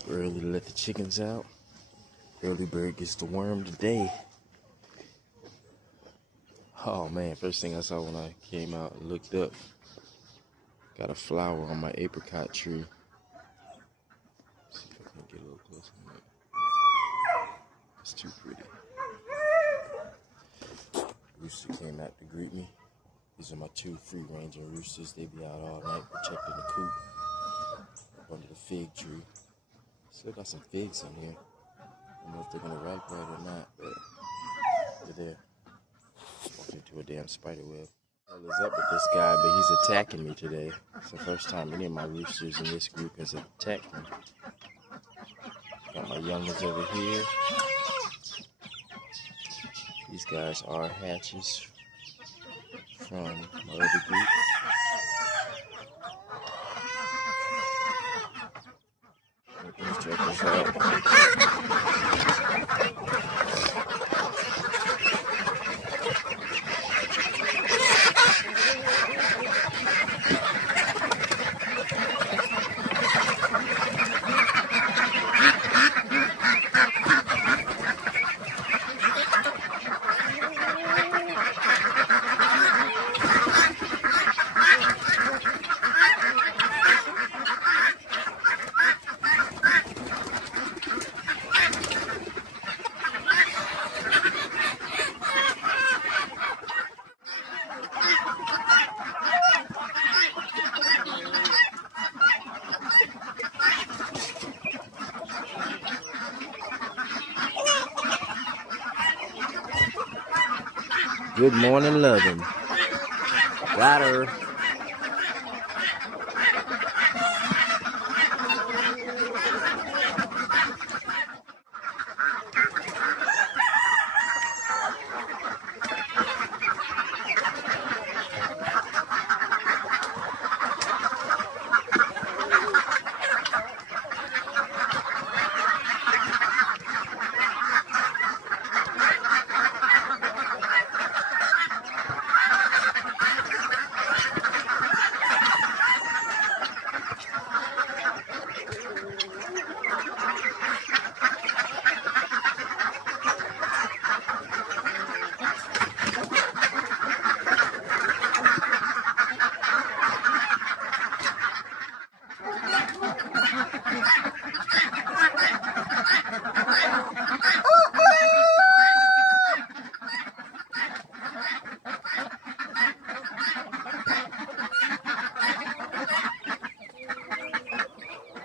Up early to let the chickens out. Early bird gets the worm today. Oh man, first thing I saw when I came out and looked up, got a flower on my apricot tree. Let's see if I can get a little closer. It's too pretty. Rooster came out to greet me. These are my two free-ranging roosters. They be out all night protecting the coop up under the fig tree. Still got some figs in here. I don't know if they're gonna ripe right or not, but they're there. Walked into a damn spider web. What is up with this guy? But he's attacking me today. It's the first time any of my roosters in this group has attacked me. Got my young ones over here. These guys are hatches from my other group. Let's check this out. Good morning, loving. Got her.